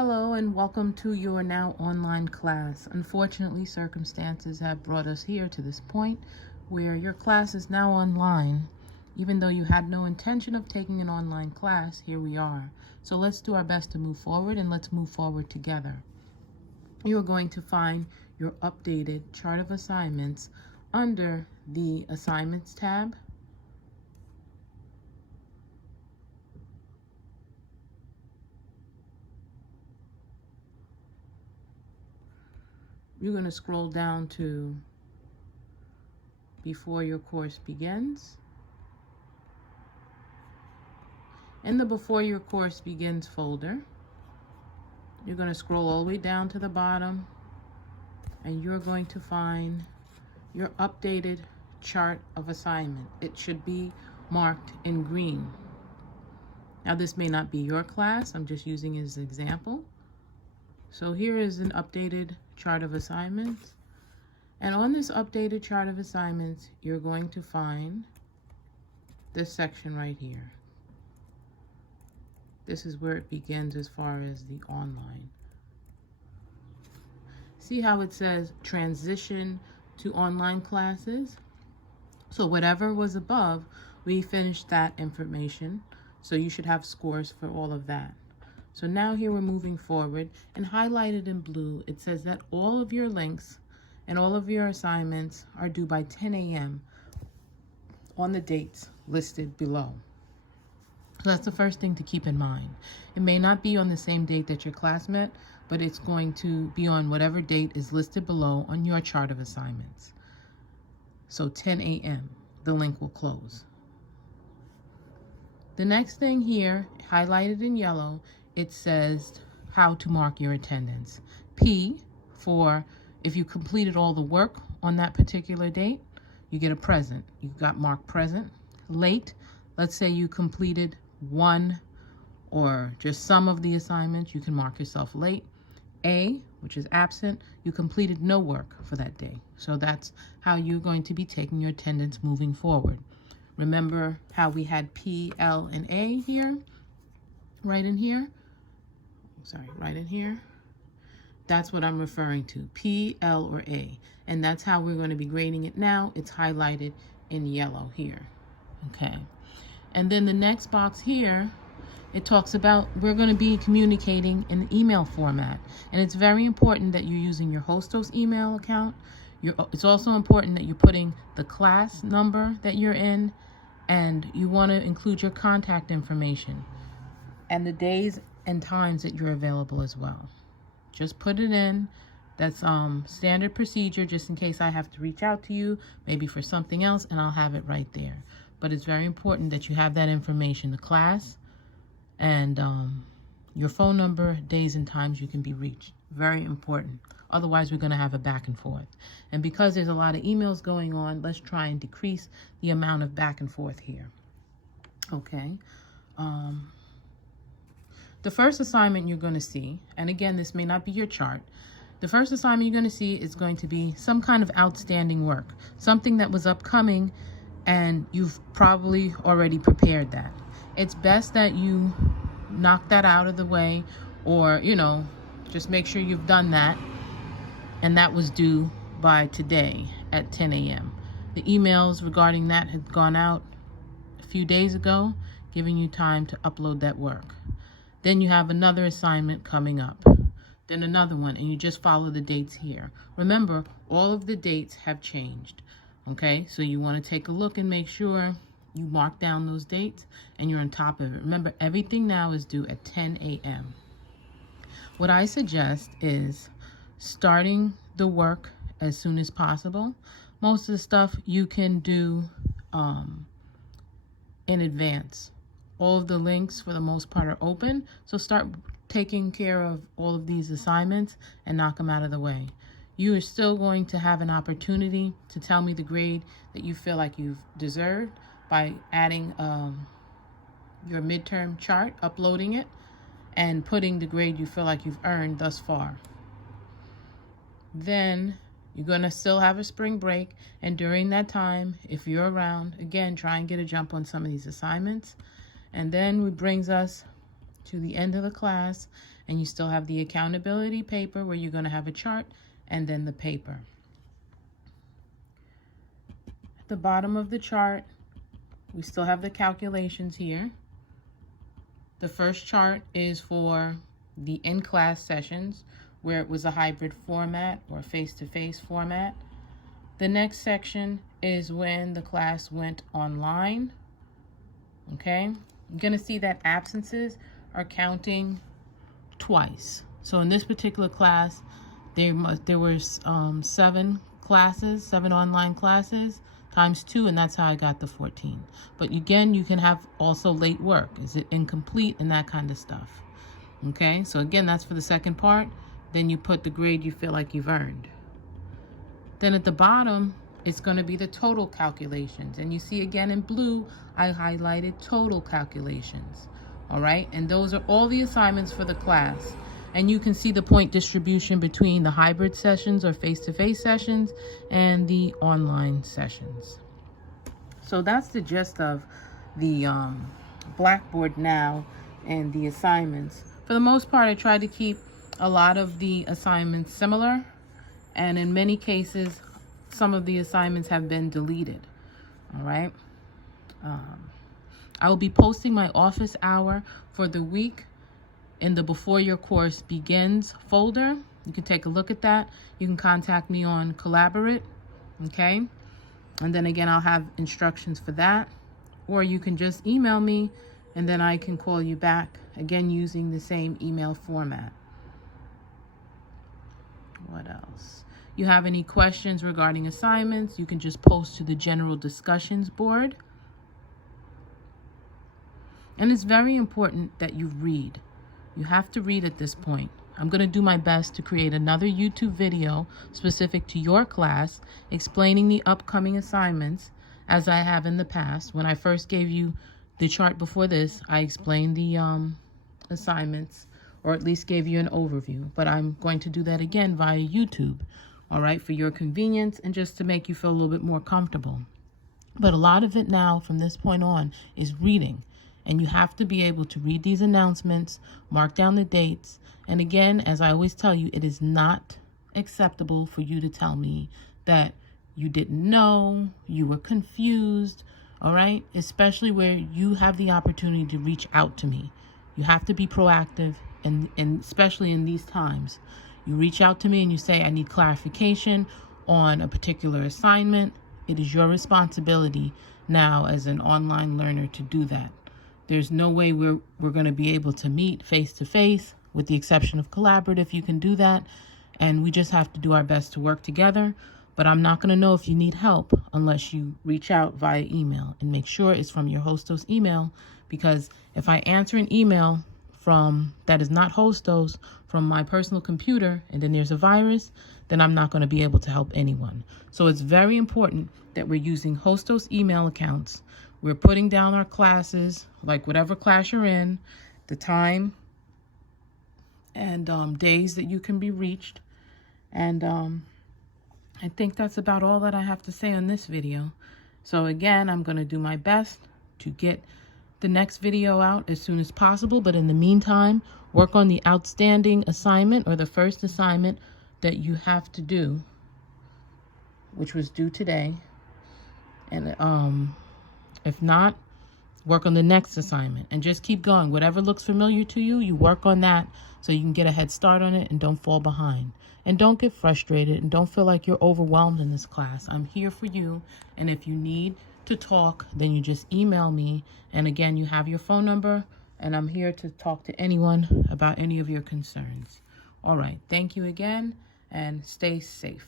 Hello and welcome to your now online class. Unfortunately, circumstances have brought us here to this point where your class is now online. Even though you had no intention of taking an online class, here we are. So let's do our best to move forward, and let's move forward together. You're going to find your updated chart of assignments under the Assignments tab. You're going to scroll down to Before Your Course Begins. In the Before Your Course Begins folder, you're going to scroll all the way down to the bottom, and you're going to find your updated chart of assignment. It should be marked in green. Now, this may not be your class. I'm just using it as an example. So here is an updated chart of assignments. And on this updated chart of assignments, you're going to find this section right here. This is where it begins as far as the online. See how it says transition to online classes? So whatever was above, we finished that information. So you should have scores for all of that. So now here we're moving forward, and highlighted in blue, it says that all of your links and all of your assignments are due by 10 a.m. on the dates listed below. So that's the first thing to keep in mind. It may not be on the same date that your class met, but it's going to be on whatever date is listed below on your chart of assignments. So 10 a.m., the link will close. The next thing here, highlighted in yellow, it says how to mark your attendance. P for if you completed all the work on that particular date, you get a present. You got marked present. Late, let's say you completed one or just some of the assignments, you can mark yourself late. A, which is absent, you completed no work for that day. So that's how you're going to be taking your attendance moving forward. Remember how we had P, L, and A here? Right in here? Sorry, right in here. That's what I'm referring to, P, L, or A. And that's how we're going to be grading it now. It's highlighted in yellow here. Okay. And then the next box here, it talks about we're going to be communicating in email format. And it's very important that you're using your Hostos email account. It's also important that you're putting the class number that you're in, and you want to include your contact information and the days and times that you're available as well. Just put it in. That's standard procedure, just in case I have to reach out to you, maybe for something else, and I'll have it right there. But it's very important that you have that information, the class, and your phone number, days and times you can be reached. Very important. Otherwise, we're going to have a back and forth. And because there's a lot of emails going on, let's try and decrease the amount of back and forth here. Okay. The first assignment you're going to see, and again, this may not be your chart, the first assignment you're going to see is going to be some kind of outstanding work, something that was upcoming, and you've probably already prepared that. It's best that you knock that out of the way, or, just make sure you've done that, and that was due by today at 10 a.m. The emails regarding that had gone out a few days ago, giving you time to upload that work. Then you have another assignment coming up, then another one, and you just follow the dates here. Remember, all of the dates have changed, okay? So you want to take a look and make sure you mark down those dates and you're on top of it. Remember, everything now is due at 10 a.m. What I suggest is starting the work as soon as possible. Most of the stuff you can do in advance. All of the links, for the most part, are open. So start taking care of all of these assignments and knock them out of the way. You are still going to have an opportunity to tell me the grade that you feel like you've deserved by adding your midterm chart, uploading it, and putting the grade you feel like you've earned thus far. Then you're going to still have a spring break, and during that time, if you're around, again, try and get a jump on some of these assignments. And then it brings us to the end of the class, and you still have the accountability paper where you're going to have a chart and then the paper. At the bottom of the chart, we still have the calculations here. The first chart is for the in-class sessions where it was a hybrid format or face-to-face format. The next section is when the class went online. Okay, you're going to see that absences are counting twice. So in this particular class, there was 7 online classes times 2, and that's how I got the 14. But again, you can have also late work. Is it incomplete and that kind of stuff? Okay, so again, that's for the second part. Then you put the grade you feel like you've earned. Then at the bottom, it's going to be the total calculations. And you see again in blue, I highlighted total calculations. All right, and those are all the assignments for the class. And you can see the point distribution between the hybrid sessions or face-to-face sessions and the online sessions. So that's the gist of the Blackboard Now and the assignments. For the most part, I try to keep a lot of the assignments similar, and in many cases, some of the assignments have been deleted. All right. I will be posting my office hour for the week in the Before Your Course Begins folder. You can take a look at that. You can contact me on Collaborate, okay? And then again, I'll have instructions for that. Or you can just email me, and then I can call you back, again, using the same email format. What else? You have any questions regarding assignments, you can just post to the general discussions board. And it's very important that you read. You have to read at this point. I'm going to do my best to create another YouTube video specific to your class explaining the upcoming assignments as I have in the past. When I first gave you the chart before this, I explained the assignments, or at least gave you an overview. But I'm going to do that again via YouTube, all right, for your convenience and just to make you feel a little bit more comfortable. But a lot of it now from this point on is reading. And you have to be able to read these announcements, mark down the dates. And again, as I always tell you, it is not acceptable for you to tell me that you didn't know, you were confused, all right? Especially where you have the opportunity to reach out to me. You have to be proactive, and especially in these times. You reach out to me and you say, I need clarification on a particular assignment. It is your responsibility now as an online learner to do that. There's no way we're going to be able to meet face-to-face, with the exception of Collaborative. You can do that, and we just have to do our best to work together. But I'm not going to know if you need help unless you reach out via email, and make sure it's from your Hostos email, because if I answer an email from that is not Hostos from my personal computer, and then there's a virus, then I'm not going to be able to help anyone. So it's very important that we're using Hostos email accounts. We're putting down our classes, like whatever class you're in, the time and days that you can be reached. And I think that's about all that I have to say on this video. So again, I'm going to do my best to get the next video out as soon as possible. But in the meantime, work on the outstanding assignment, or the first assignment that you have to do, which was due today. And if not, work on the next assignment and just keep going. Whatever looks familiar to you, you work on that so you can get a head start on it and don't fall behind. And don't get frustrated and don't feel like you're overwhelmed in this class. I'm here for you. And if you need to talk, then you just email me. And again, you have your phone number, and I'm here to talk to anyone about any of your concerns. All right. Thank you again, and stay safe.